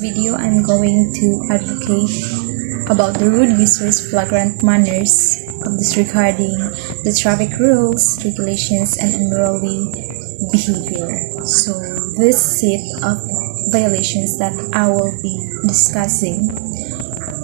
video, I'm going to advocate about the road users' flagrant manners of disregarding the traffic rules, regulations, and unruly behavior. So this set of violations that I will be discussing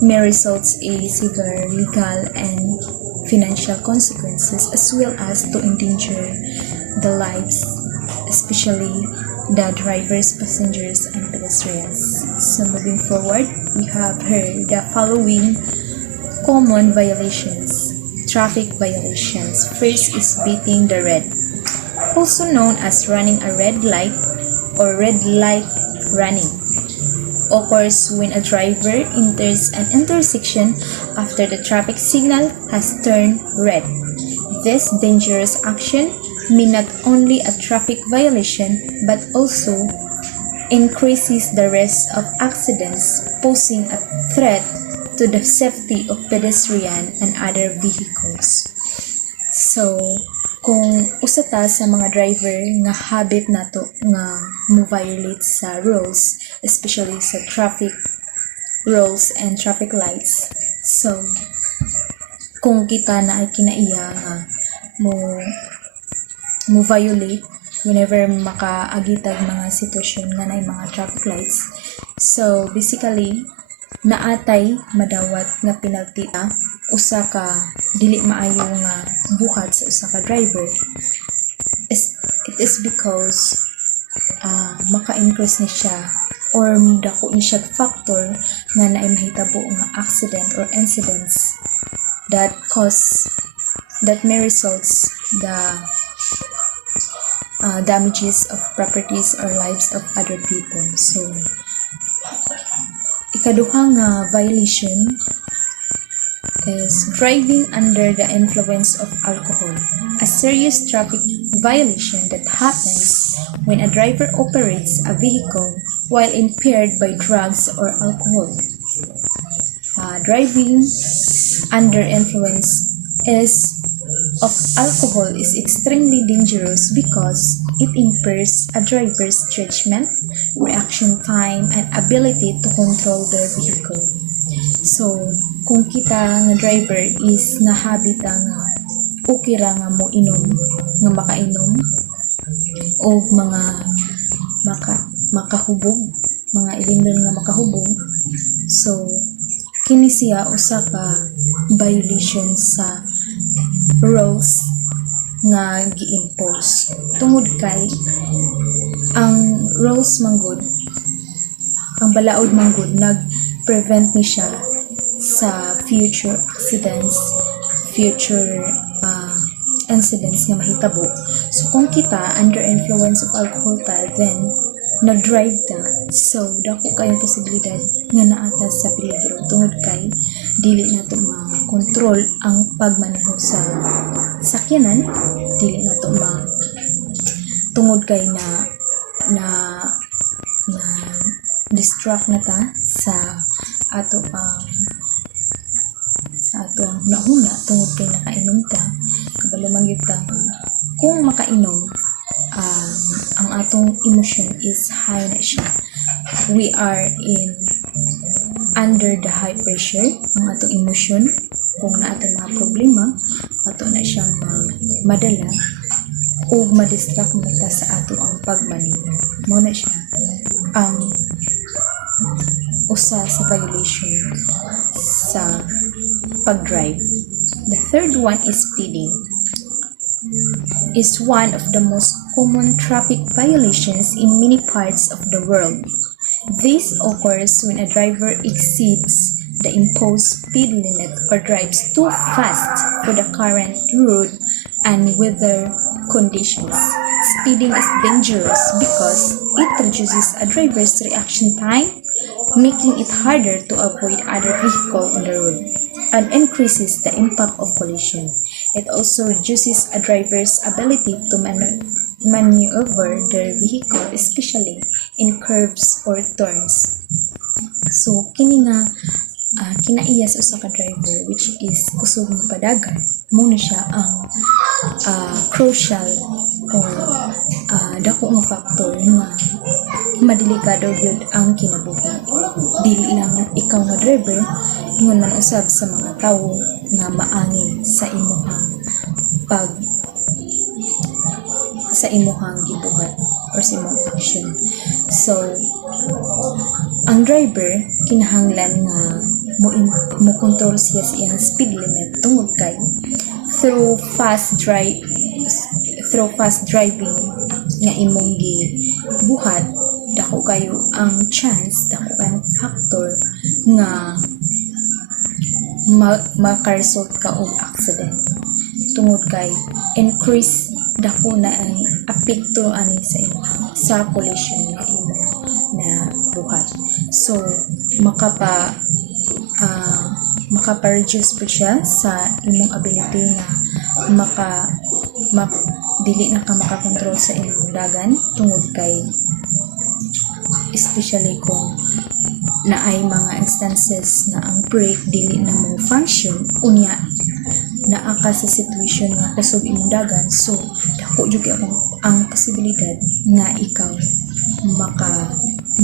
may result in severe legal and financial consequences, as well as to endanger the lives, especially the drivers, passengers, and pedestrians. So moving forward, we have heard the following common violations. Traffic violations. First is beating the red, also known as running a red light or red light running. Occurs when a driver enters an intersection after the traffic signal has turned red. This dangerous action may not only a traffic violation but also increases the risk of accidents, posing a threat to the safety of pedestrian and other vehicles. So, kung usa ta sa mga driver nga habit nato nga mo-violate sa rules, especially sa traffic rules and traffic lights. So, kung kita na ay kinaiya nga mo violate whenever makaagitag mga sitwasyon nga na mga traffic lights. So basically naatay madawat nga penalty usa ka dili maayo nga buhat sa usa ka driver. It is because maka-increase ni siya or dako ni siya factor nga naay mahitabo nga accident or incidents that may results the damages of properties or lives of other people. So, ikaduha nga violation is driving under the influence of alcohol. A serious traffic violation that happens when a driver operates a vehicle while impaired by drugs or alcohol. Driving under influence of alcohol is extremely dangerous because it impairs a driver's judgment, reaction time, and ability to control their vehicle. So, kung kita nga driver is nahabita nga okay ra nga mo inom, nga makainom o mga makahubog, mga ilindol nga makahubog, so kini siya usa ka violation sa rules nga gi-impose. Tungod kay ang rules manggod, ang balaod manggod nag-prevent ni siya sa future accidents, future incidents nga mahitabo. So kung kita under influence of alcohol then nag-drive ta, so dako kayong posibilidad nga naata sa peligro tungod kay dili nato ma-control ang pagmaneho sa sakyanan, dili nato tungod kay na distract na ta sa ato ang nahuna tungod kay nakainom ta. Kabalo mangyud ta kung makainom, ang atong emotion is high na siya. We are under the high pressure ang atong emotion. Kung na atong mga problema, ato na siyang madala o madistract mata sa ato ang pagmaneho. Mo na siya ang usa sa violation sa pag-drive. The third one is speeding. Is one of the most common traffic violations in many parts of the world. This occurs when a driver exceeds the imposed speed limit or drives too fast for the current road and weather conditions. Speeding is dangerous because it reduces a driver's reaction time, making it harder to avoid other vehicles on the road, and increases the impact of collision. It also reduces a driver's ability to maneuver their vehicle, especially in curves or turns. So, kini nga kinaiya sa usa ka driver, which is kusog mo padagan, muna siya ang crucial o dako nga factor nga madelikado gyud ang kinabuhi. dili lang ikaw nga driver, ingon man usab sa mga tawo nga maangin sa imuhang gibuhat or sa imong action. So ang driver kinahanglan nga mo control siya sa iyang speed limit tungod kay through fast driving nga imong gibuhat, dako kayo ang chance, dako kayong factor nga makaresult ka og accident tungod kay increase dako na ang apekto ani sa collision nga imo na buhat. So makapa-reduce po siya sa imong ability nga dili na ka makakontrol sa imong dagan tungod kay especially kung naay mga instances na ang brake dili na mo function unya naa ka sa situation nga kusog imong dagan, so dako jud ang posibilidad nga ikaw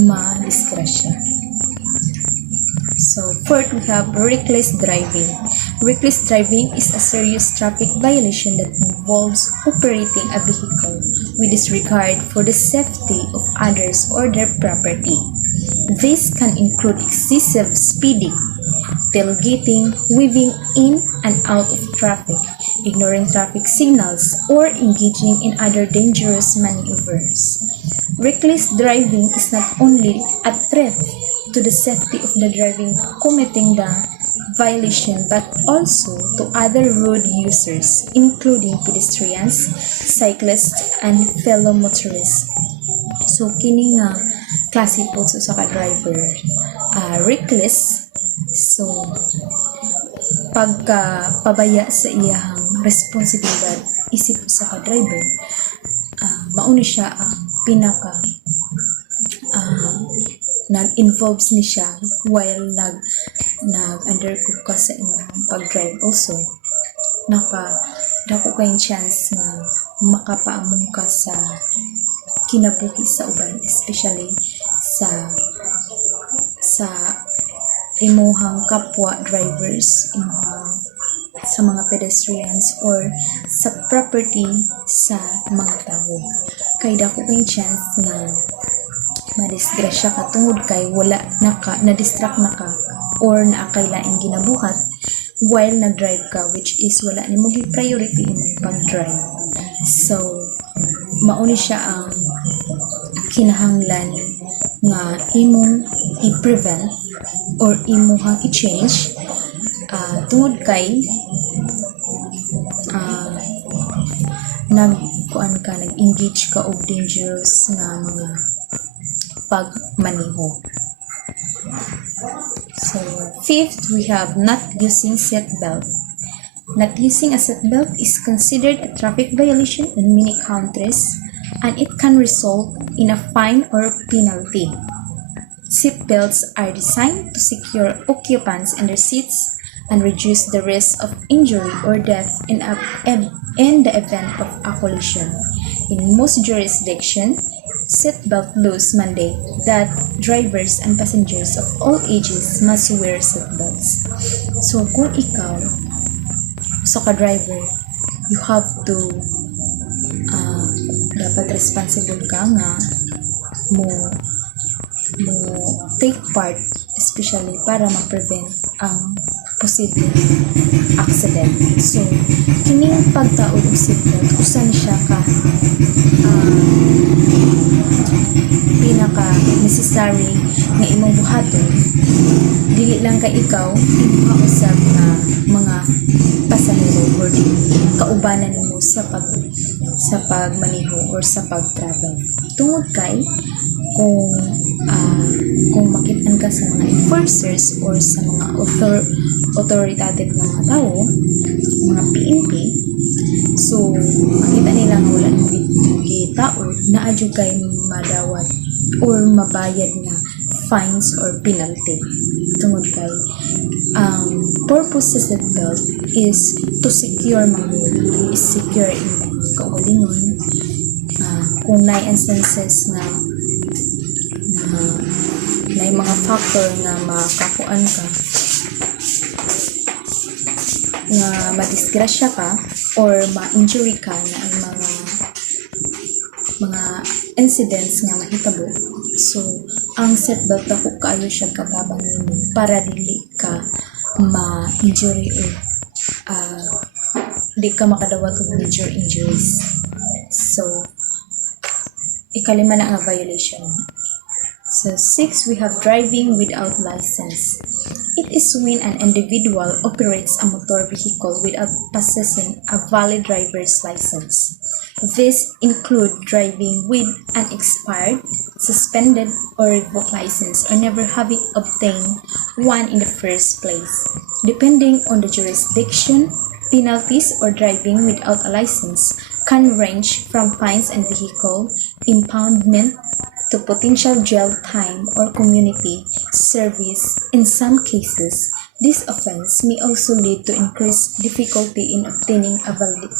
ma-disgrasya. So, fourth, we have reckless driving. Reckless driving is a serious traffic violation that involves operating a vehicle with disregard for the safety of others or their property. This can include excessive speeding, tailgating, weaving in and out of traffic, ignoring traffic signals, or engaging in other dangerous maneuvers. Reckless driving is not only a threat to the safety of the driving committing the violation but also to other road users including pedestrians, cyclists, and fellow motorists. So kini nga klase po sa ka-driver reckless, so pagka-pabaya sa iyang responsibilidad isip sa ka-driver, mauni siya ang pinaka nag-involves ni siya while nag-undergo ka sa imong pag-drive. Also dako kayong chance na makapaamong ka sa kinabuhi sa uban, especially sa imuhang kapwa drivers, sa mga pedestrians or sa property sa mga tao. Kay dako kayong chance na madisgrasya ka tungod kay wala na-distract na ka or naakay laing ginabuhat while nag-drive ka, which is wala nimo gi-priority imong pag-drive. So mauni siya ang kinahanglan nga imong i-prevent or imong i-change tungod kay nag-engage ka og dangerous nga mga pagmaneho. So, fifth, we have not using seatbelt. Not using a seatbelt is considered a traffic violation in many countries, and it can result in a fine or penalty. Seatbelts are designed to secure occupants in their seats and reduce the risk of injury or death in the event of a collision. In most jurisdictions, seatbelt laws mandate that drivers and passengers of all ages must wear seatbelts. So, kung ikaw, sa ka-driver, you have to dapat responsible ka nga mo take part, especially para ma-prevent ang posible accident. So, kining pagtaod og seatbelt, usan siya ka pinaka necessary nga imong buhaton, dili lang kay ikaw, imong usab na mga pasahero or kaubanan nimo sa pagmaneho or sa pag-travel. Tungod kay kung makitaan ka sa mga enforcers or sa mga authoritative na mga tao, mga PNP, so makita nila nga wala nang gitaod na adyo kay madawat or mabayad nga fines or penalty. Tungod kay ang purpose sa seatbelt is to secure is secure in kaugalingon. Kung na instances na na mga factor nga makakuan ka nga madisgrasya ka or ma-injury ka na ang mga incidents nga mahitabo. So ang seatbelt ako kaayo siya katabang nimo para dili ka ma-injury or di ka makadawat og major injuries. So ikalima na nga violation. So 6, we have driving without license. It is when an individual operates a motor vehicle without possessing a valid driver's license. These include driving with an expired, suspended, or revoked license or never having obtained one in the first place. Depending on the jurisdiction, penalties or driving without a license can range from fines and vehicle impoundment to potential jail time or community service. In some cases, this offense may also lead to increased difficulty in obtaining a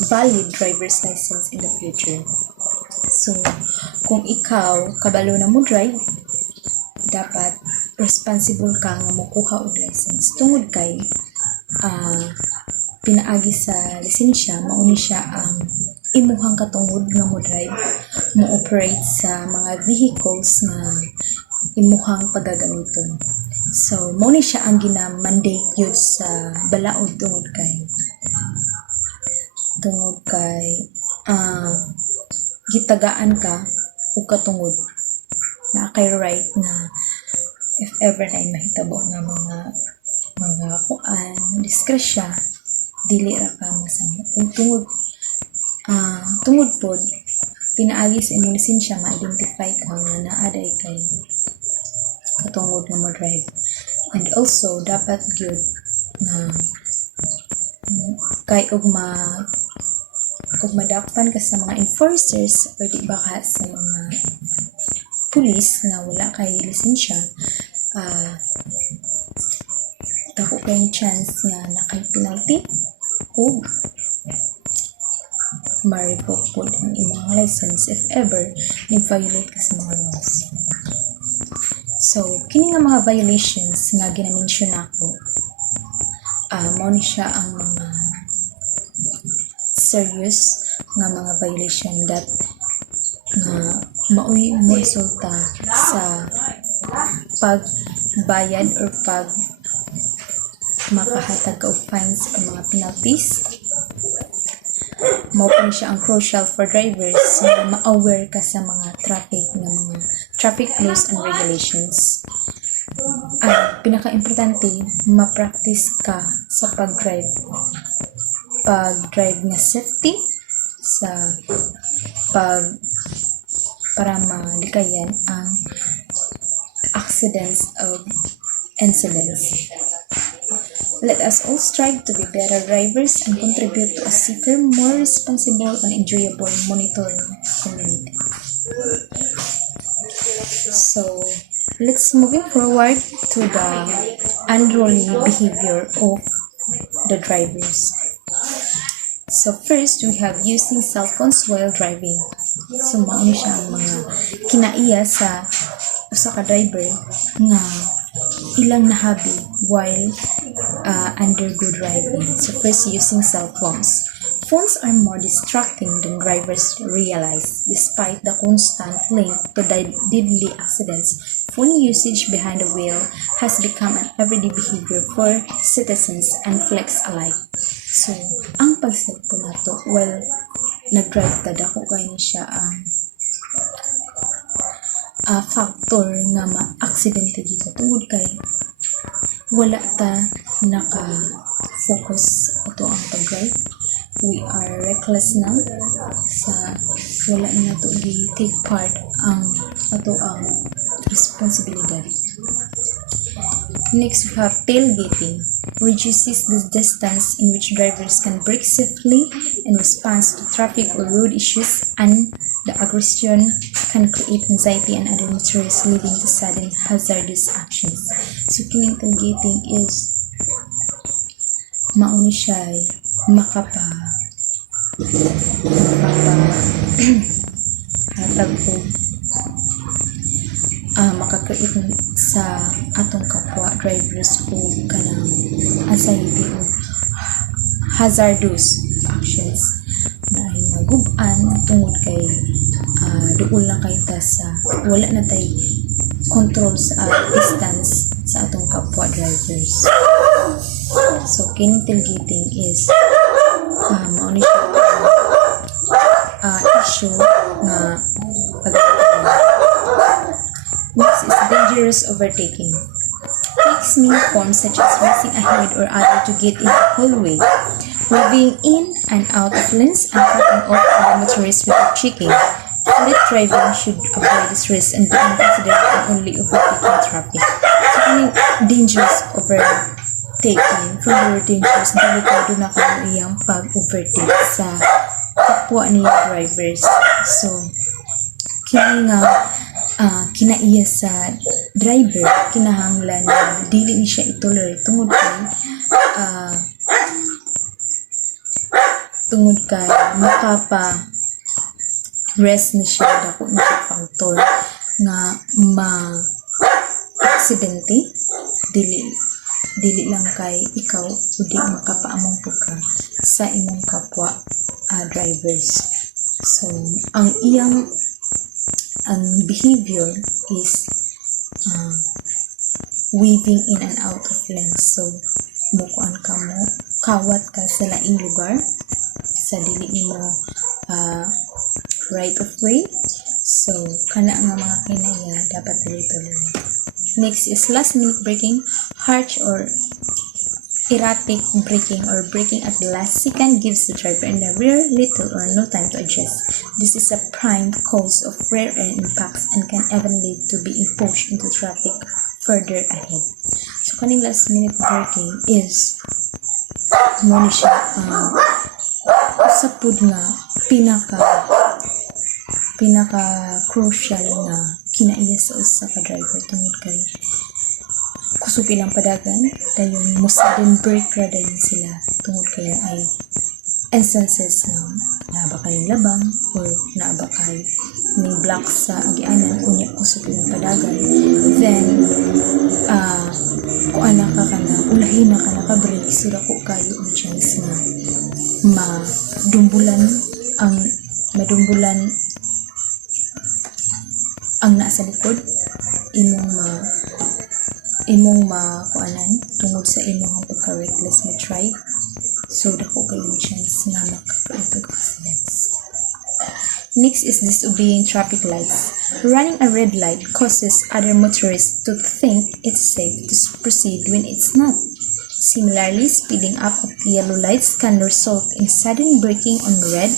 valid driver's license in the future. So, kung ikaw kabalo na mo drive, dapat responsible ka nga mokuha og license tungod kay pinaagi sa lisensya mauni siya ang imuhang katungod nga mo drive mo operate sa mga vehicles na imuhang pagagamiton. So mauni siya ang gina-mandate yun sa balaod tungod kay gitagaan ka ug katungod na kay right na if ever na mahitabo nga mga kuan diskrasya dili ra ka masama tungod pod pinaagi sa imong lisensya ma-identify ka nga naaday kay katungod nga mo drive. And also dapat gyud na kay ug madakpan ka sa mga enforcers o di ba ka sa mga pulis na wala kay lisensya, dako kayong chance nga nakay penalty o ma-revoke po ang imong license if ever ni-violate ka sa mga laws. So, kini nga mga violations nga ginamention ako, mao ni siya ang mga serious nga mga violation that nga maoy mo resulta sa pagbayad or pag makahatag ka og fines o mga penalties. Mao pa ni siya ang crucial for drivers na ma-aware ka sa mga traffic laws and regulations. Pinaka-importante, ma-practice ka sa pag-drive na safety para malikayan ang accidents of incidents. Let us all strive to be better drivers and contribute to a safer, more responsible, and enjoyable monitoring community. So, let's moving forward to the unruly behavior of the drivers. So, first, we have using cell phones while driving. So, mauni siya ang mga kinaiya sa usa ka driver nga ilang nahabi while under good driving. So first, using cell phones. Phones are more distracting than drivers realize. Despite the constant link to deadly accidents, phone usage behind the wheel has become an everyday behavior for citizens and flex alike. So, ang pag-cellphone nato, well, nag-drive ta dako kayo siya factor nga ma-aksidente dito tungod kay wala ta naka-focus ato ang pag-drive. We are reckless na sa wala na to take part ang ato ang responsibilidad. Next, we have tailgating. Reduces the distance in which drivers can brake safely in response to traffic or road issues, and the aggression can create anxiety and other materials leading to sudden hazardous actions. So, kining tailgating is mauni siya hatag makakreate sa atong kapwa drivers o kanang anxiety o hazardous actions na ay magub-an tungod kay duol lang kay ta sa wala na tay control sa distance sa atong kapwa drivers. So kining tailgating is mao ni siya issue na next is dangerous overtaking. Takes many forms such as racing ahead or other to get in the hallway, weaving in and out of lanes and cutting off other motorists without checking. Fleet driving should avoid this risk and be considered and only overtaking traffic. So, kaning dangerous overtaking, from very dangerous, delikado na kayo iyang pag-overtake sa kapwa niya drivers. So, kini nga kinaiya sa driver, kinahanglan na dili ni siya itolerate tungod kay makapa rest ni siya dako na siya factor nga aksidente dili lang kay ikaw udi makapaamong ka sa imong kapwa drivers. So ang behavior is weaving in and out of lanes. So mukuan ka mo kawat ka sa laing lugar sa dili nimo right of way. So kana nga mga kinaya dapat dito lang. Next is last minute braking, harsh or erratic braking or braking at the last second gives the driver in the rear little or no time to adjust. This is a prime cause of rear end impacts and can even lead to being pushed into traffic further ahead. So kaning last minute braking is mo ni siya usapud nga pinaka crucial na kinaiya sa usa ka driver tungod kay kusog ilang padagan dayon mo sudden break ra dayon sila tungod kay ay instances na naaba kayong labang or naaba kay ning block sa agianan unya kusog ilang padagan, then kung ana ka kana ulahin na ka naka-break sila ko kayo ang chance na madumbulan ang nasa likod imong makuanan tungod sa imong pagka-reckless mo drive. So dako kayong chance na makaka-ito accidents. Next is disobeying traffic lights. Running a red light causes other motorists to think it's safe to proceed when it's not. Similarly, speeding up at yellow lights can result in sudden braking on red,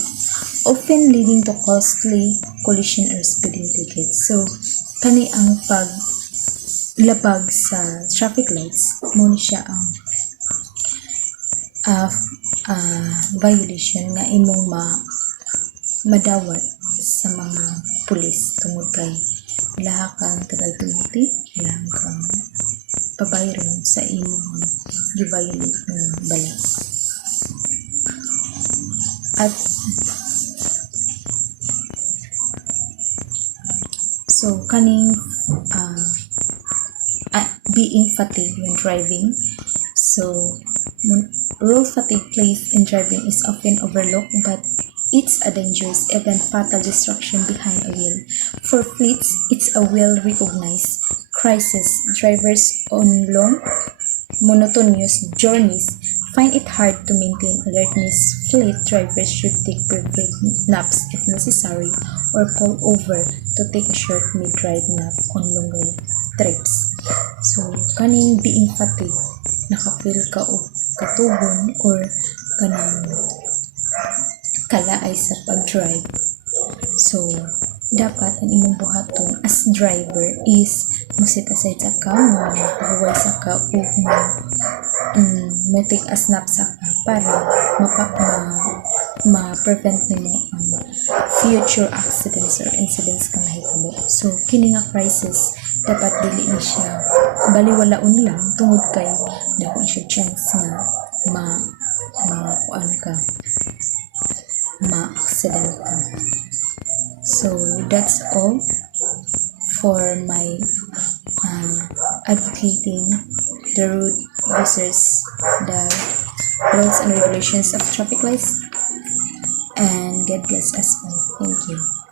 often leading to costly collision or speeding tickets. So, kani ang paglabag sa traffic lights, muna siya ang violation nga imong madawat sa mga pulis tungod kay ilaha kang tagal penalty, ilaha kang pabayron sa imong gi-violate nga bala. At so kaning being fatigued when driving. So road fatigue plays in driving is often overlooked, but it's a dangerous, even fatal distraction behind a wheel. For fleets, it's a well-recognized crisis. Drivers on long, monotonous journeys find it hard to maintain alertness. Fleet drivers should take brief naps if necessary or pull over to take a short mid-ride nap on longer trips. So, kaning being fatigued, nakapil ka o katugon or kanang kalaay sa pag-drive. So, dapat ang imong buhaton as driver is musit aside sa ka, mahuway sa ka o mo take a snap sa ka para ma-prevent nimo ang future accidents or incidents ka mahitabo. So, kini nga crisis dapat dili ni siya baliwalaon lang tungod kay dako siya chance nga ma-accident ka. So, that's all for my advocating the road users, the rules and regulations of traffic lights, and God bless us all. Thank you.